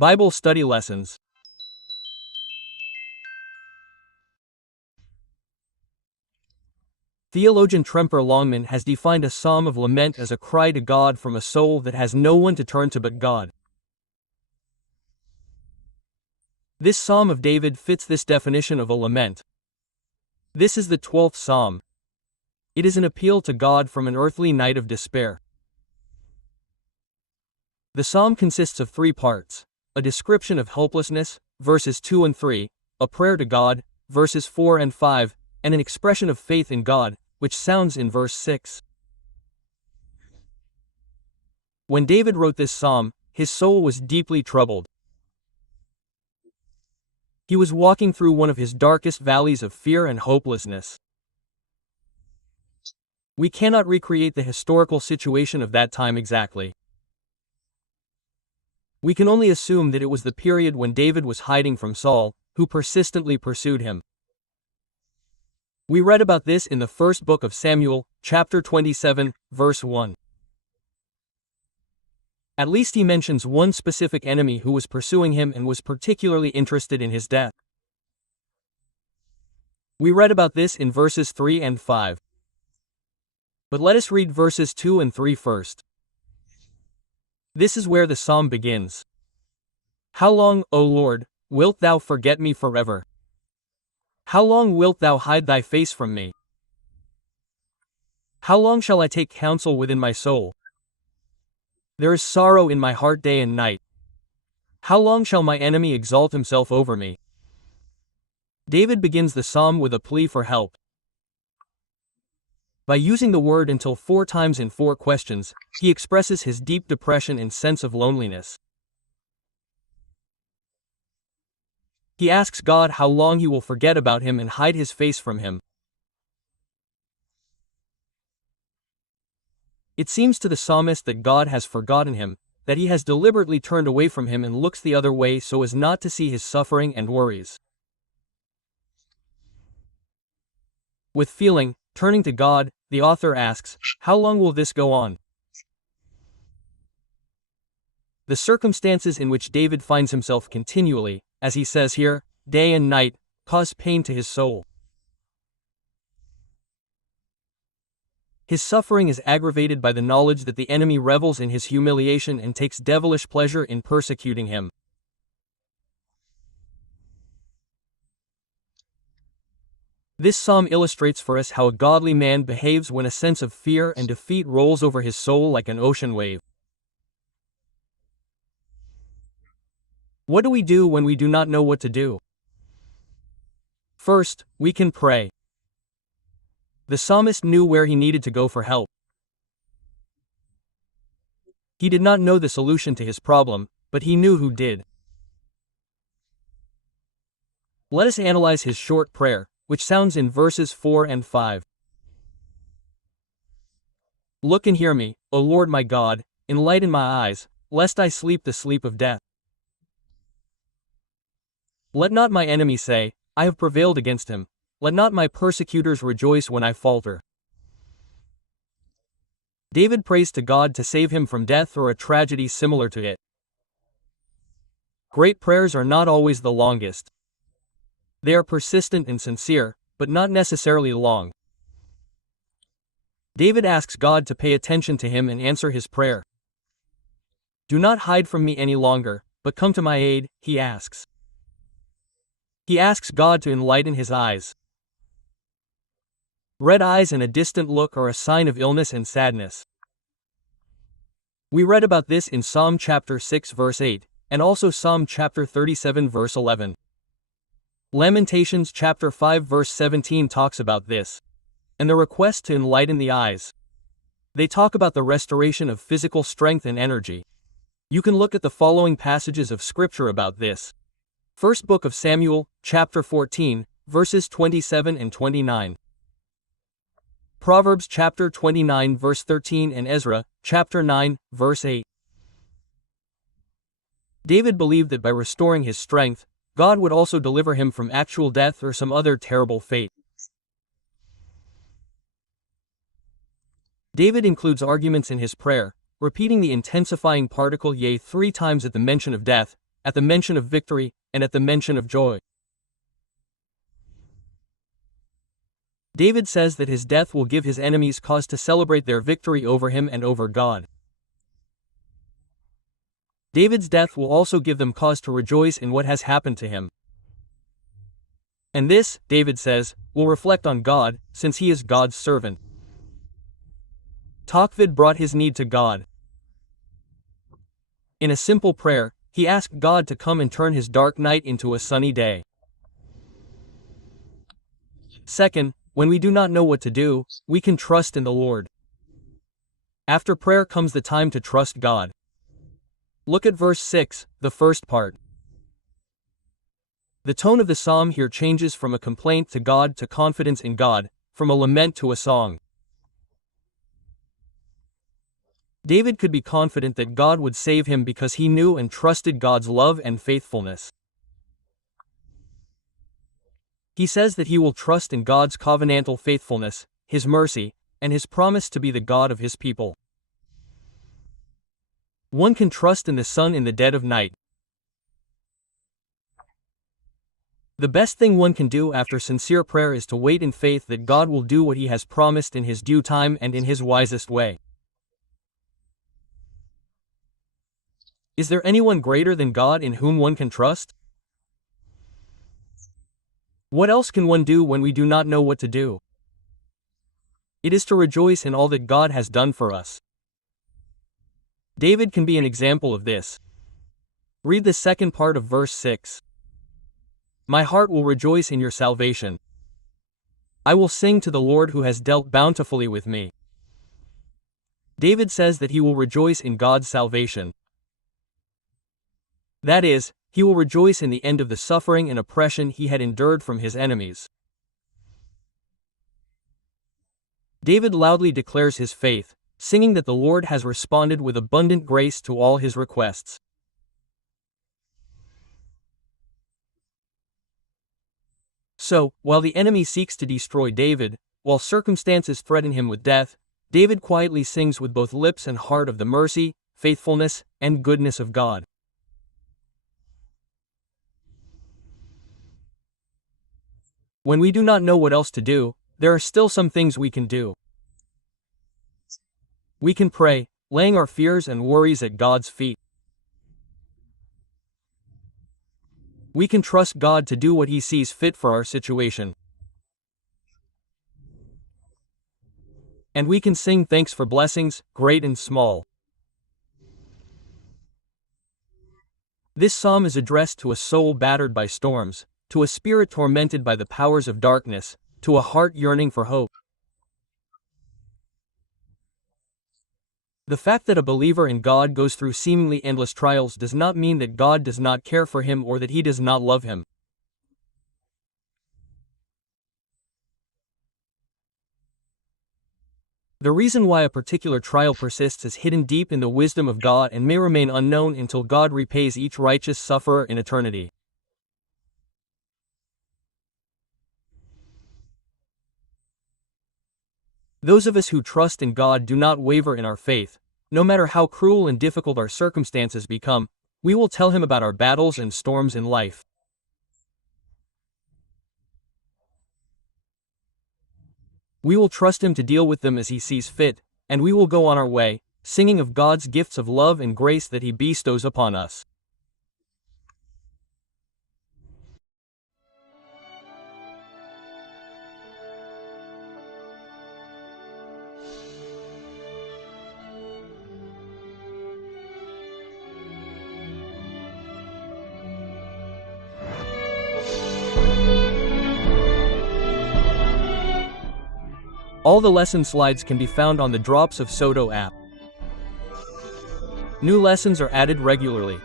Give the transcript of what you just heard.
Bible Study Lessons. Theologian Tremper Longman has defined a psalm of lament as a cry to God from a soul that has no one to turn to but God. This Psalm of David fits this definition of a lament. This is the 12th Psalm. It is an appeal to God from an earthly night of despair. The psalm consists of 3 parts: a description of helplessness, verses 2 and 3, a prayer to God, verses 4 and 5, and an expression of faith in God, which sounds in verse 6. When David wrote this psalm, his soul was deeply troubled. He was walking through one of his darkest valleys of fear and hopelessness. We cannot recreate the historical situation of that time exactly. We can only assume that it was the period when David was hiding from Saul, who persistently pursued him. We read about this in the first book of Samuel, chapter 27, verse 1. At least he mentions one specific enemy who was pursuing him and was particularly interested in his death. We read about this in verses 3 and 5. But let us read verses 2 and 3 first. This is where the psalm begins. How long, O Lord, wilt thou forget me forever? How long wilt thou hide thy face from me? How long shall I take counsel within my soul? There is sorrow in my heart day and night. How long shall my enemy exalt himself over me? David begins the psalm with a plea for help. By using the word until 4 times in 4 questions, he expresses his deep depression and sense of loneliness. He asks God how long he will forget about him and hide his face from him. It seems to the psalmist that God has forgotten him, that he has deliberately turned away from him and looks the other way so as not to see his suffering and worries. With feeling, turning to God, the author asks, how long will this go on? The circumstances in which David finds himself continually, as he says here, day and night, cause pain to his soul. His suffering is aggravated by the knowledge that the enemy revels in his humiliation and takes devilish pleasure in persecuting him. This psalm illustrates for us how a godly man behaves when a sense of fear and defeat rolls over his soul like an ocean wave. What do we do when we do not know what to do? First, we can pray. The psalmist knew where he needed to go for help. He did not know the solution to his problem, but he knew who did. Let us analyze his short prayer, which sounds in verses 4 and 5. Look and hear me, O Lord my God, enlighten my eyes, lest I sleep the sleep of death. Let not my enemy say, I have prevailed against him. Let not my persecutors rejoice when I falter. David prays to God to save him from death or a tragedy similar to it. Great prayers are not always the longest. They are persistent and sincere, but not necessarily long. David asks God to pay attention to him and answer his prayer. Do not hide from me any longer, but come to my aid, he asks. He asks God to enlighten his eyes. Red eyes and a distant look are a sign of illness and sadness. We read about this in Psalm chapter 6 verse 8, and also Psalm chapter 37 verse 11. Lamentations chapter 5 verse 17 talks about this, and the request to enlighten the eyes. They talk about the restoration of physical strength and energy. You can look at the following passages of scripture about this. First book of Samuel, chapter 14, verses 27 and 29. Proverbs chapter 29 verse 13 and Ezra, chapter 9, verse 8. David believed that by restoring his strength, God would also deliver him from actual death or some other terrible fate. David includes arguments in his prayer, repeating the intensifying particle yea 3 times at the mention of death, at the mention of victory, and at the mention of joy. David says that his death will give his enemies cause to celebrate their victory over him and over God. David's death will also give them cause to rejoice in what has happened to him. And this, David says, will reflect on God, since he is God's servant. David brought his need to God. In a simple prayer, he asked God to come and turn his dark night into a sunny day. Second, when we do not know what to do, we can trust in the Lord. After prayer comes the time to trust God. Look at verse 6, the first part. The tone of the psalm here changes from a complaint to God to confidence in God, from a lament to a song. David could be confident that God would save him because he knew and trusted God's love and faithfulness. He says that he will trust in God's covenantal faithfulness, his mercy, and his promise to be the God of his people. One can trust in the sun in the dead of night. The best thing one can do after sincere prayer is to wait in faith that God will do what he has promised in his due time and in his wisest way. Is there anyone greater than God in whom one can trust? What else can one do when we do not know what to do? It is to rejoice in all that God has done for us. David can be an example of this. Read the second part of verse 6. My heart will rejoice in your salvation. I will sing to the Lord who has dealt bountifully with me. David says that he will rejoice in God's salvation. That is, he will rejoice in the end of the suffering and oppression he had endured from his enemies. David loudly declares his faith, singing that the Lord has responded with abundant grace to all his requests. So, while the enemy seeks to destroy David, while circumstances threaten him with death, David quietly sings with both lips and heart of the mercy, faithfulness, and goodness of God. When we do not know what else to do, there are still some things we can do. We can pray, laying our fears and worries at God's feet. We can trust God to do what He sees fit for our situation. And we can sing thanks for blessings, great and small. This psalm is addressed to a soul battered by storms, to a spirit tormented by the powers of darkness, to a heart yearning for hope. The fact that a believer in God goes through seemingly endless trials does not mean that God does not care for him or that He does not love him. The reason why a particular trial persists is hidden deep in the wisdom of God and may remain unknown until God repays each righteous sufferer in eternity. Those of us who trust in God do not waver in our faith. No matter how cruel and difficult our circumstances become, we will tell Him about our battles and storms in life. We will trust Him to deal with them as He sees fit, and we will go on our way, singing of God's gifts of love and grace that He bestows upon us. All the lesson slides can be found on the Drops of Soto app. New lessons are added regularly.